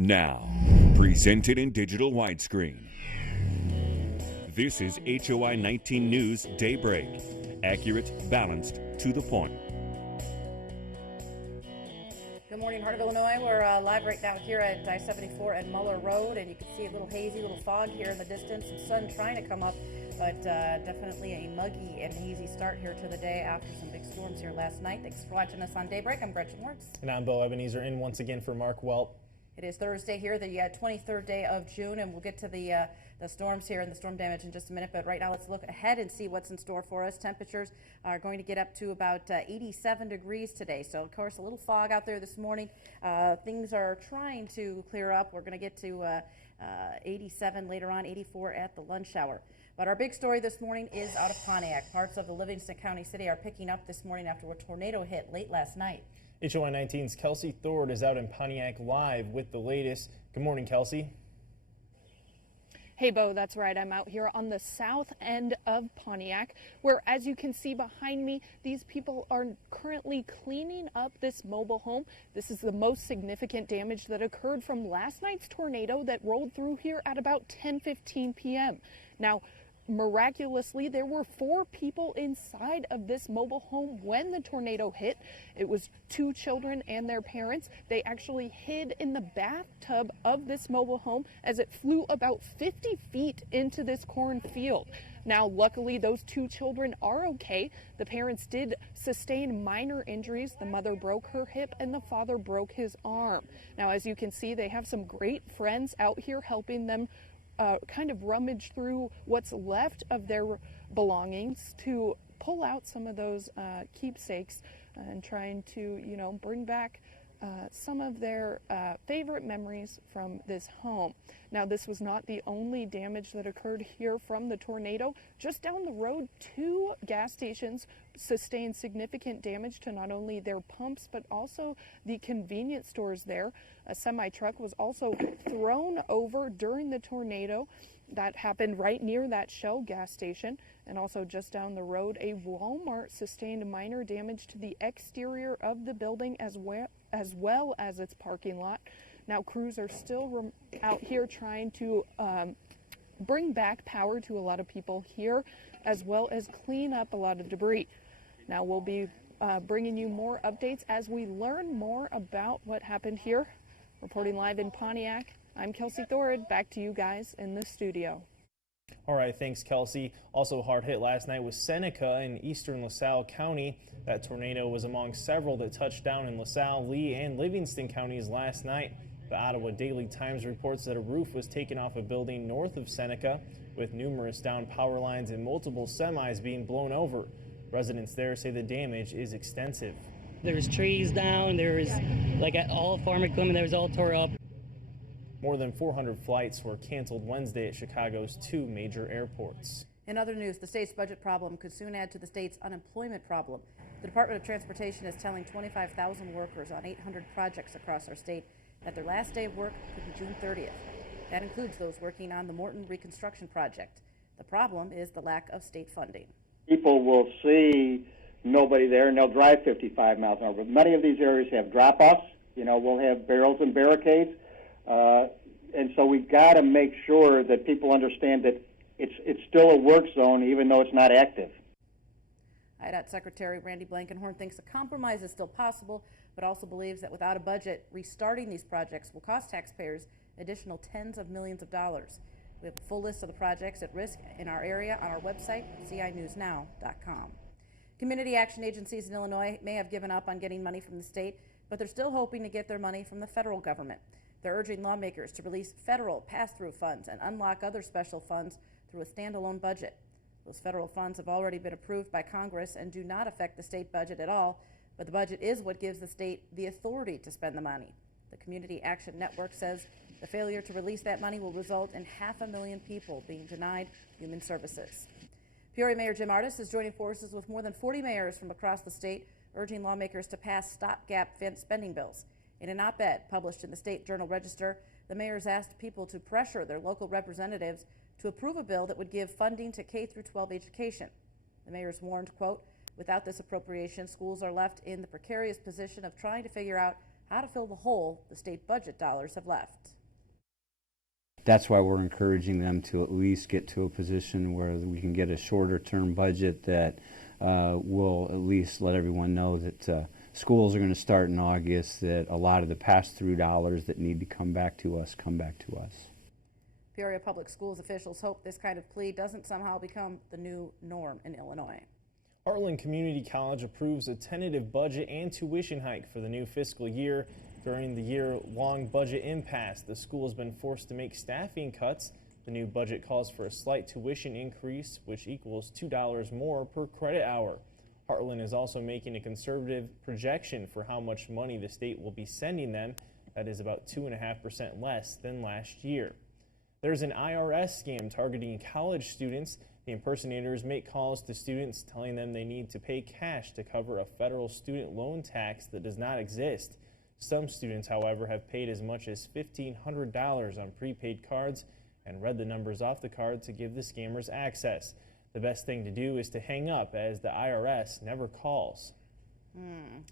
Now, presented in digital widescreen. This is HOI-19 News Daybreak. Accurate, balanced, to the point. Good morning, Heart of Illinois. We're live right now here at I-74 and Muller Road, and you can see a little hazy, little fog here in the distance. Some sun trying to come up, but definitely a muggy and hazy start here to the day after some big storms here last night. Thanks for watching us on Daybreak. I'm Gretchen Wirtz. And I'm Beau, Ebenezer, in once again for Mark Welp. It is Thursday here, the 23rd day of June, and we'll get to the storms here and the storm damage in just a minute. But right now, let's look ahead and see what's in store for us. Temperatures are going to get up to about 87 degrees today. So, of course, a little fog out there this morning. Things are trying to clear up. We're going to get to 87 later on, 84 at the lunch hour. But our big story this morning is out of Pontiac. Parts of the Livingston County city are picking up this morning after a tornado hit late last night. HOI-19's Kelsi Thorud is out in Pontiac live with the latest. Good morning, Kelsi. Hey, Beau, that's right. I'm out here on the south end of Pontiac, where, as you can see behind me, these people are currently cleaning up this mobile home. This is the most significant damage that occurred from last night's tornado that rolled through here at about 10:15 p.m. Now, miraculously, there were 4 people inside of this mobile home when the tornado hit. It was 2 children and their parents. They actually hid in the bathtub of this mobile home as it flew about 50 feet into this cornfield. Now, luckily, those 2 children are okay. The parents did sustain minor injuries. The mother broke her hip and the father broke his arm. Now, as you can see, they have some great friends out here helping them kind of rummage through what's left of their belongings to pull out some of those keepsakes and trying to, bring back some of their favorite memories from this home. Now, this was not the only damage that occurred here from the tornado. Just down the road, 2 gas stations sustained significant damage to not only their pumps, but also the convenience stores there. A semi-truck was also thrown over during the tornado. That happened right near that Shell gas station. And also just down the road, a Walmart sustained minor damage to the exterior of the building as well as its parking lot. Now, crews are still out here trying to bring back power to a lot of people here, as well as clean up a lot of debris. Now, we'll be bringing you more updates as we learn more about what happened here. Reporting live in Pontiac, I'm Kelsi Thorud. Back to you guys in the studio. All right, thanks, Kelsi. Also hard hit last night was Seneca in eastern LaSalle County. That tornado was among several that touched down in LaSalle, Lee, and Livingston counties last night. The Ottawa Daily Times reports that a roof was taken off a building north of Seneca, with numerous downed power lines and multiple semis being blown over. Residents there say the damage is extensive. There's trees down, there's like all farm equipment that was all tore up. More than 400 flights were canceled Wednesday at Chicago's 2 major airports. In other news, the state's budget problem could soon add to the state's unemployment problem. The Department of Transportation is telling 25,000 workers on 800 projects across our state that their last day of work could be June 30th. That includes those working on the Morton Reconstruction Project. The problem is the lack of state funding. People will see nobody there and they'll drive 55 miles an hour. But many of these areas have drop-offs. We'll have barrels and barricades. And so we've got to make sure that people understand that it's still a work zone even though it's not active. IDOT Secretary Randy Blankenhorn thinks a compromise is still possible, but also believes that without a budget, restarting these projects will cost taxpayers additional tens of millions of dollars. We have a full list of the projects at risk in our area on our website, cinewsnow.com. Community action agencies in Illinois may have given up on getting money from the state, but they're still hoping to get their money from the federal government. They're urging lawmakers to release federal pass-through funds and unlock other special funds through a standalone budget. Those federal funds have already been approved by Congress and do not affect the state budget at all, but the budget is what gives the state the authority to spend the money. The Community Action Network says the failure to release that money will result in 500,000 people being denied human services. Peoria Mayor Jim Ardis is joining forces with more than 40 mayors from across the state, urging lawmakers to pass stopgap spending bills. In an op-ed published in the State Journal Register, the mayors asked people to pressure their local representatives to approve a bill that would give funding to K-12 education. The mayors warned, quote, without this appropriation, schools are left in the precarious position of trying to figure out how to fill the hole the state budget dollars have left. That's why we're encouraging them to at least get to a position where we can get a shorter term budget that will at least let everyone know that schools are going to start in August, that a lot of the pass-through dollars that need to come back to us come back to us. Peoria Public Schools officials hope this kind of plea doesn't somehow become the new norm in Illinois. Heartland Community College approves a tentative budget and tuition hike for the new fiscal year. During the year-long budget impasse, the school has been forced to make staffing cuts. The new budget calls for a slight tuition increase, which equals $2 more per credit hour. Heartland is also making a conservative projection for how much money the state will be sending them. That is about 2.5% less than last year. There's an IRS scam targeting college students. The impersonators make calls to students telling them they need to pay cash to cover a federal student loan tax that does not exist. Some students, however, have paid as much as $1,500 on prepaid cards and read the numbers off the card to give the scammers access. The best thing to do is to hang up, as the IRS never calls.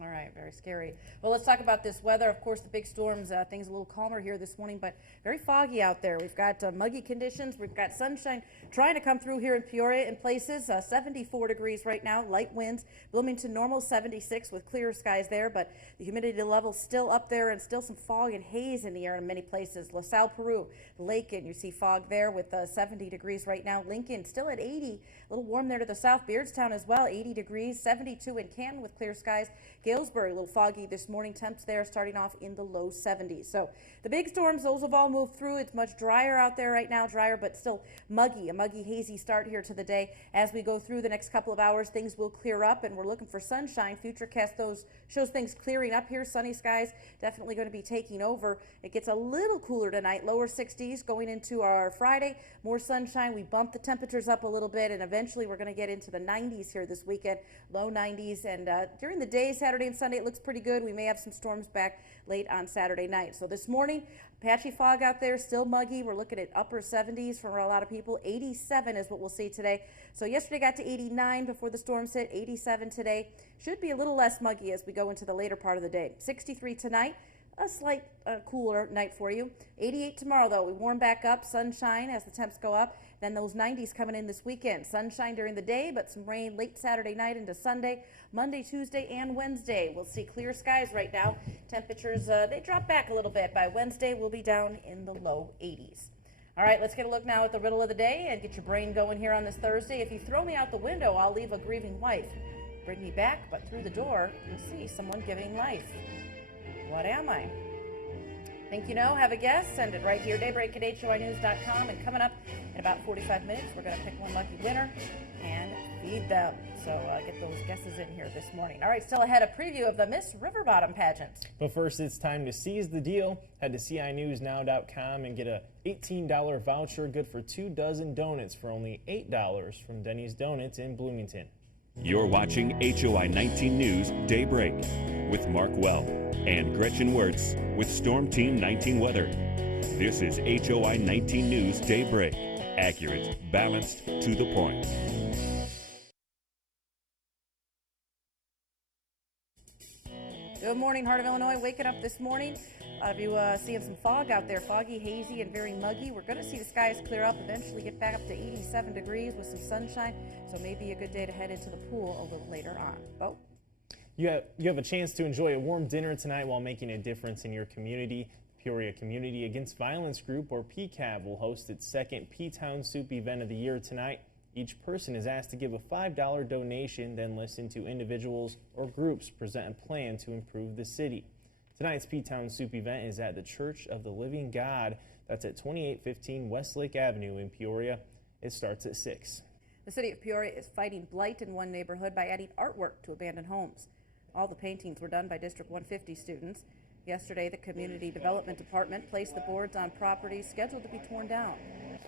All right, very scary. Well, let's talk about this weather. Of course, the big storms, things a little calmer here this morning, but very foggy out there. We've got muggy conditions. We've got sunshine trying to come through here in Peoria in places. 74 degrees right now, light winds. Bloomington normal 76 with clear skies there, but the humidity level still up there and still some fog and haze in the air in many places. LaSalle, Peru, Lakin, you see fog there with 70 degrees right now. Lincoln still at 80, a little warm there to the south. Beardstown as well, 80 degrees, 72 in Canton with clear skies. Galesburg, a little foggy this morning. Temps there starting off in the low 70s. So the big storms, those have all moved through. It's much drier out there right now, drier, but still muggy. A muggy, hazy start here to the day. As we go through the next couple of hours, things will clear up, and we're looking for sunshine. Futurecast shows things clearing up here. Sunny skies definitely going to be taking over. It gets a little cooler tonight, lower 60s going into our Friday. More sunshine. We bump the temperatures up a little bit, and eventually we're going to get into the 90s here this weekend, low 90s. And during the day, Saturday and Sunday, it looks pretty good. We may have some storms back late on Saturday night. So this morning, patchy fog out there, still muggy. We're looking at upper 70s for a lot of people. 87 is what we'll see today. So yesterday got to 89 before the storms hit. 87 today. Should be a little less muggy as we go into the later part of the day. 63 tonight. A slight cooler night for you. 88 tomorrow, though. We warm back up, sunshine as the temps go up. Then those 90s coming in this weekend. Sunshine during the day, but some rain late Saturday night into Sunday, Monday, Tuesday, and Wednesday. We'll see clear skies right now. Temperatures, they drop back a little bit. By Wednesday, we'll be down in the low 80s. All right, let's get a look now at the riddle of the day and get your brain going here on this Thursday. If you throw me out the window, I'll leave a grieving wife. Bring me back, but through the door, you'll see someone giving life. What am I? Think you know? Have a guess? Send it right here, Daybreak at HOI-news.com. And coming up in about 45 minutes, we're going to pick one lucky winner and feed them. So get those guesses in here this morning. All right, still ahead, a preview of the Miss Riverbottom pageant. But first, it's time to seize the deal. Head to CINewsNow.com and get a $18 voucher good for 2 dozen donuts for only $8 from Denny's Donuts in Bloomington. You're watching HOI-19 News Daybreak with Mark Well and Gretchen Wirtz with Storm Team 19 Weather. This is HOI-19 News Daybreak. Accurate, balanced, to the point. Good morning, Heart of Illinois. Waking up this morning. A lot of you seeing some fog out there, foggy, hazy, and very muggy. We're going to see the skies clear up, eventually get back up to 87 degrees with some sunshine. So maybe a good day to head into the pool a little later on. Beau? You have a chance to enjoy a warm dinner tonight while making a difference in your community. Peoria Community Against Violence Group, or PCAV, will host its second P-Town Soup event of the year tonight. Each person is asked to give a $5 donation, then listen to individuals or groups present a plan to improve the city. Tonight's P-Town Soup event is at the Church of the Living God. That's at 2815 Westlake Avenue in Peoria. It starts at 6. The city of Peoria is fighting blight in one neighborhood by adding artwork to abandoned homes. All the paintings were done by District 150 students. Yesterday, the Community Development Department placed the boards on properties scheduled to be torn down.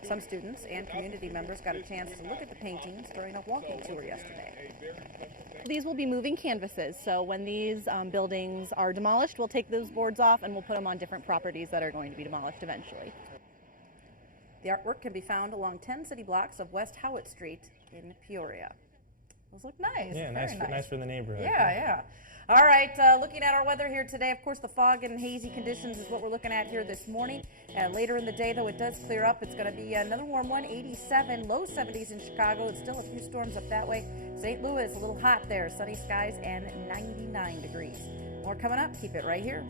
Some students and community members got a chance to look at the paintings during a walking tour yesterday. These will be moving canvases, so when these buildings are demolished, we'll take those boards off and we'll put them on different properties that are going to be demolished eventually. The artwork can be found along 10 city blocks of West Howitt Street in Peoria. Those look nice. Yeah, nice for the neighborhood. Yeah. All right, looking at our weather here today, of course, the fog and hazy conditions is what we're looking at here this morning. Later in the day, though, it does clear up. It's going to be another warm one, 87, low 70s in Chicago. It's still a few storms up that way. St. Louis, a little hot there, sunny skies and 99 degrees. More coming up. Keep it right here.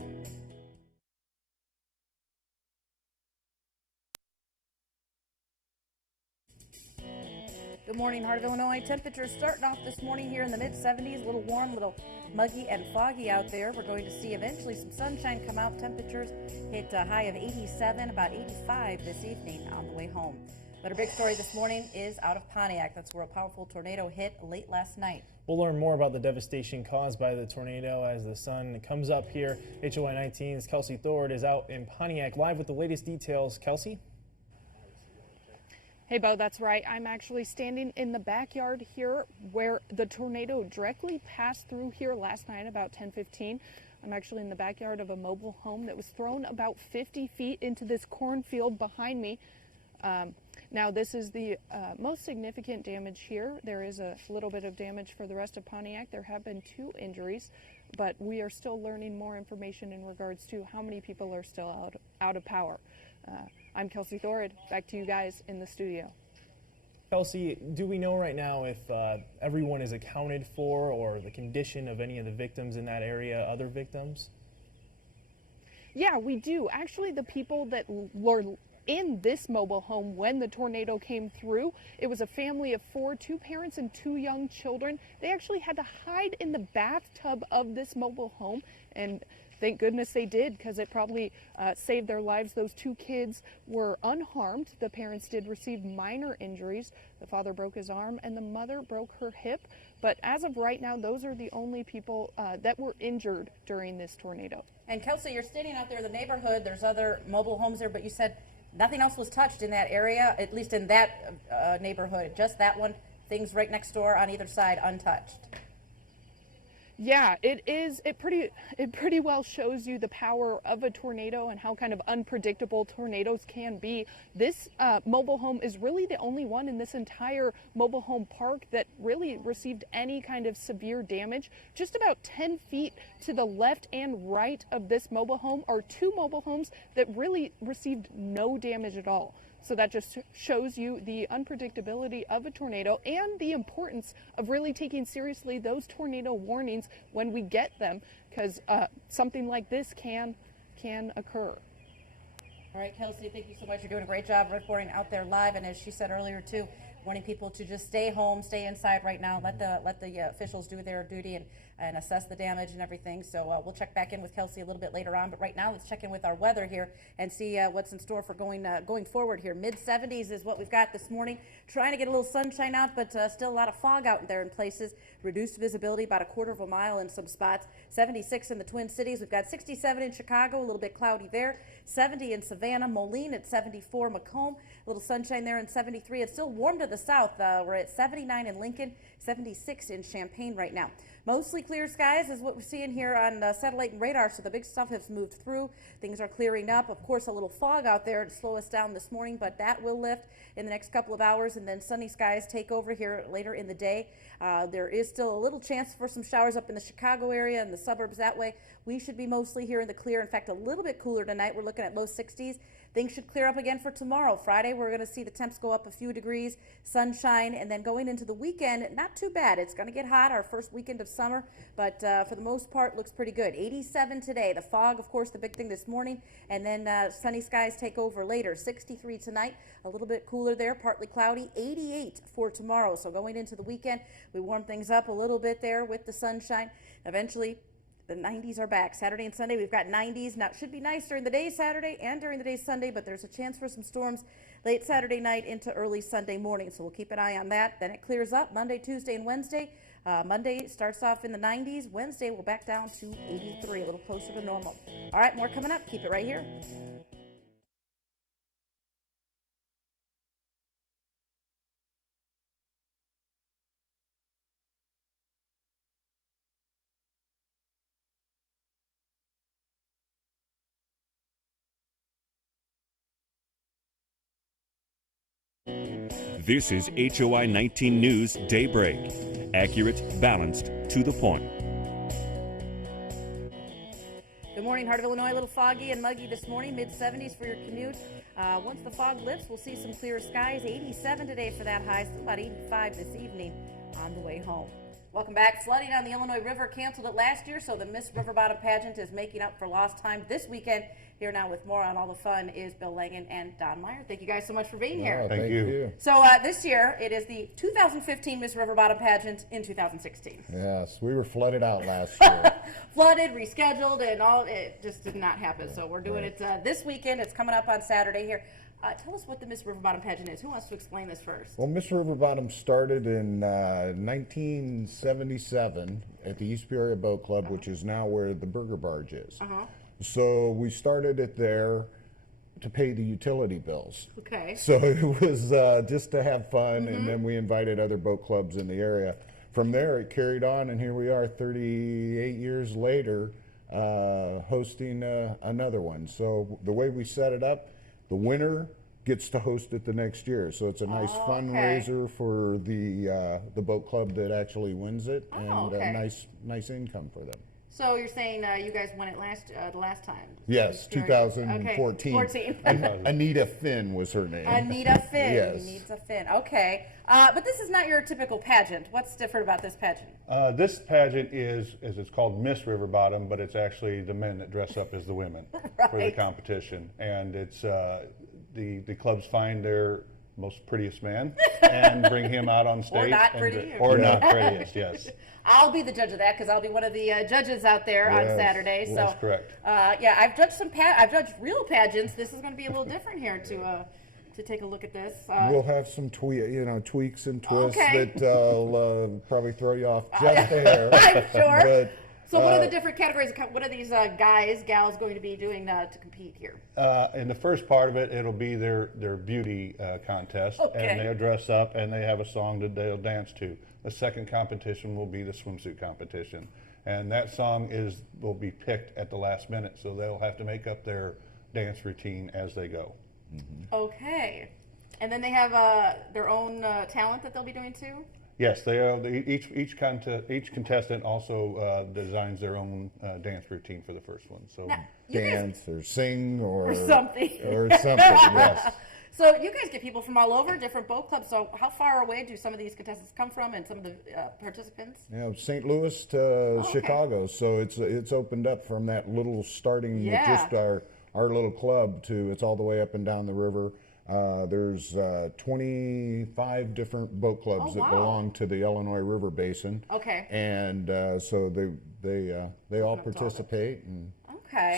Good morning, Heart of Illinois. Temperatures starting off this morning here in the mid-70s. A little warm, a little muggy and foggy out there. We're going to see eventually some sunshine come out. Temperatures hit a high of 87, about 85 this evening on the way home. But our big story this morning is out of Pontiac. That's where a powerful tornado hit late last night. We'll learn more about the devastation caused by the tornado as the sun comes up here. HOI-19's Kelsi Thorud is out in Pontiac live with the latest details. Kelsi? Hey, Beau, that's right. I'm actually standing in the backyard here where the tornado directly passed through here last night about 10:15. I'm actually in the backyard of a mobile home that was thrown about 50 feet into this cornfield behind me. Now, this is the most significant damage here. There is a little bit of damage for the rest of Pontiac. There have been 2 injuries, but we are still learning more information in regards to how many people are still out of power. I'm Kelsi Thorud. Back to you guys in the studio. Kelsi, do we know right now if everyone is accounted for or the condition of any of the victims in that area, other victims? Yeah, we do. Actually, the people that were in this mobile home when the tornado came through, it was a family of 4, 2 parents and 2 young children. They actually had to hide in the bathtub of this mobile home, and thank goodness they did, because it probably saved their lives. Those 2 kids were unharmed. The parents did receive minor injuries. The father broke his arm and the mother broke her hip. But as of right now, those are the only people that were injured during this tornado. And Kelsi, you're standing out there in the neighborhood. There's other mobile homes there, but you said nothing else was touched in that area, at least in that neighborhood. Just that one. Things right next door on either side untouched. Yeah, it is. It pretty well shows you the power of a tornado and how kind of unpredictable tornadoes can be. This mobile home is really the only one in this entire mobile home park that really received any kind of severe damage. Just about 10 feet to the left and right of this mobile home are 2 mobile homes that really received no damage at all. So that just shows you the unpredictability of a tornado and the importance of really taking seriously those tornado warnings when we get them, because something like this can occur. All right, Kelsi, thank you so much. You're doing a great job reporting out there live, and as she said earlier too, warning people to just stay home, stay inside right now. Let the officials do their duty and assess the damage and everything. So we'll check back in with Kelsi a little bit later on. But right now, let's check in with our weather here and see what's in store for going forward here. Mid-70s is what we've got this morning. Trying to get a little sunshine out, but still a lot of fog out there in places. Reduced visibility, about 1/4 mile in some spots. 76 in the Twin Cities. We've got 67 in Chicago, a little bit cloudy there. 70 in Savannah, Moline at 74, Macomb, a little sunshine there in 73. It's still warm to the south. We're at 79 in Lincoln, 76 in Champaign right now. Mostly clear skies is what we're seeing here on satellite and radar, so the big stuff has moved through. Things are clearing up. Of course, a little fog out there to slow us down this morning, but that will lift in the next couple of hours, and then sunny skies take over here later in the day. There is still a little chance for some showers up in the Chicago area and the suburbs that way. We should be mostly here in the clear. In fact, a little bit cooler tonight. We're looking at low 60s. Things should clear up again for tomorrow. Friday, we're going to see the temps go up a few degrees, sunshine, and then going into the weekend, not too bad. It's going to get hot, our first weekend of summer, but for the most part, looks pretty good. 87 today. The fog, of course, the big thing this morning, and then sunny skies take over later. 63 tonight, a little bit cooler there, partly cloudy. 88 for tomorrow. So going into the weekend, we warm things up a little bit there with the sunshine. Eventually, the 90s are back. Saturday and Sunday, we've got 90s. Now, it should be nice during the day Saturday and during the day Sunday, but there's a chance for some storms late Saturday night into early Sunday morning, so we'll keep an eye on that. Then it clears up Monday, Tuesday, and Wednesday. Monday starts off in the 90s. Wednesday, we're back down to 83, a little closer to normal. All right, more coming up. Keep it right here. This is HOI-19 News Daybreak. Accurate, balanced, to the point. morning, Heart of Illinois. A little foggy and muggy this morning, mid-70s for your commute. Once the fog lifts, we'll see some clearer skies. 87 today for that high, still about 85 this evening on the way home. Welcome back. Flooding on the Illinois River canceled it last year, so the Miss River Bottom pageant is making up for lost time this weekend. Here now with more on all the fun is Bill Langen and Don Meyer. Thank you guys so much for being here. Thank you. So this year, it is the 2015 Miss River Bottom pageant in 2016. Yes, we were flooded out last year. Flooded, rescheduled, and all. It just did not happen. So we're doing it this weekend. It's coming up on Saturday here. Tell us what the Miss River Bottom pageant is. Who wants to explain this first? Well, Miss River Bottom started in 1977 at the East Peoria Boat Club, which is now where the Burger Barge is. So we started it there to pay the utility bills. Okay. So it was just to have fun, and then we invited other boat clubs in the area. From there, it carried on, and here we are 38 years later hosting another one. So the way we set it up, the winner gets to host it the next year. So it's a nice fundraiser for the boat club that actually wins it, and a nice income for them. So you're saying you guys won it the last time? Yes, 2014. Okay, 14. Anita Finn was her name. Anita Finn. Yes. Anita Finn. Okay. But this is not your typical pageant. What's different about this pageant? This pageant is, as it's called, Miss River Bottom, but it's actually the men that dress up as the women for the competition. And it's the clubs find their most prettiest man and bring him out on stage. Or not pretty. Or not prettiest, yes. I'll be the judge of that because I'll be one of the judges out there on Saturday. So that's correct. Yeah, I've judged I've judged real pageants. This is going to be a little different here to take a look at this. We'll have some tweaks and twists that'll probably throw you off just a hair. I'm sure. But, so what are the different categories? What are these gals going to be doing to compete here? In the first part of it, it'll be their beauty contest, and they'll dress up and they have a song that they'll dance to. The second competition will be the swimsuit competition, and that song will be picked at the last minute, so they'll have to make up their dance routine as they go. Okay, and then they have their own talent that they'll be doing too. Yes, they are. Each contestant also designs their own dance routine for the first one. So now, dance or sing or something. Yes. So you guys get people from all over, different boat clubs. So how far away do some of these contestants come from, and some of the participants? St. Louis to Chicago. So it's opened up from that little starting with just our little club to it's all the way up and down the river. There's 25 different boat clubs that belong to the Illinois River Basin. Okay. And so they all participate. And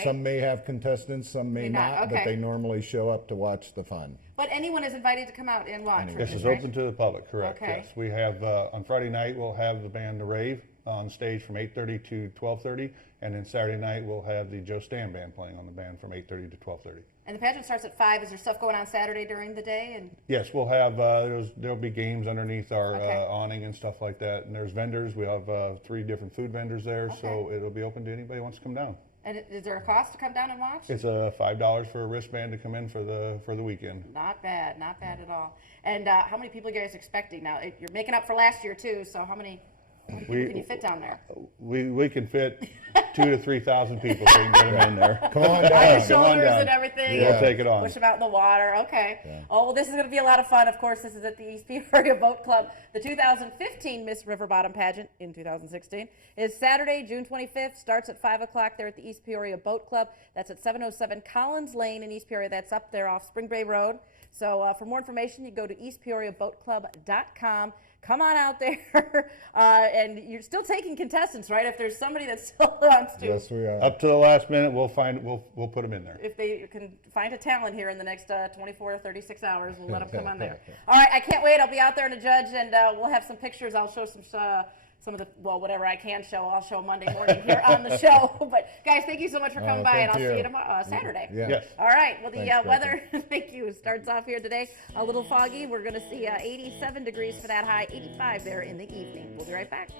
some may have contestants, some may not, but they normally show up to watch the fun. But anyone is invited to come out and watch. This is open to the public, correct? Yes. We have on Friday night we'll have the band The Rave on stage from 8:30 to 12:30, and then Saturday night we'll have the Joe Stan band playing on the band from 8:30 to 12:30. And the pageant starts at 5. Is there stuff going on Saturday during the day? And yes, we'll have there'll be games underneath our awning and stuff like that. And there's vendors. We have 3 different food vendors there, so it'll be open to anybody who wants to come down. And is there a cost to come down and watch? It's $5 for a wristband to come in for the weekend. Not bad at all. And how many people are you guys expecting now? You're making up for last year too, so how many people can you fit down there? We can fit 2,000 to 3,000 people, so you can get them in there. Come on down. On the shoulders and everything. We'll take it on. Push them out in the water. Okay. Yeah. Oh, well, this is going to be a lot of fun. Of course, this is at the East Peoria Boat Club. The 2015 Miss River Bottom pageant in 2016 is Saturday, June 25th. Starts at 5 o'clock there at the East Peoria Boat Club. That's at 707 Collins Lane in East Peoria. That's up there off Spring Bay Road. So for more information, you go to eastpeoriaboatclub.com. Come on out there, and you're still taking contestants, right? If there's somebody that still wants to. Yes, we are. Up to the last minute, we'll put them in there. If they can find a talent here in the next 24 or 36 hours, we'll let them come on there. All right, I can't wait. I'll be out there and a judge, and we'll have some pictures. I'll show some of the, whatever I can show, I'll show Monday morning here on the show. But guys, thank you so much for coming by, and I'll see you tomorrow, Saturday. Yes. All right. Well, the weather, thank you, starts off here today a little foggy. We're going to see 87 degrees for that high, 85 there in the evening. We'll be right back.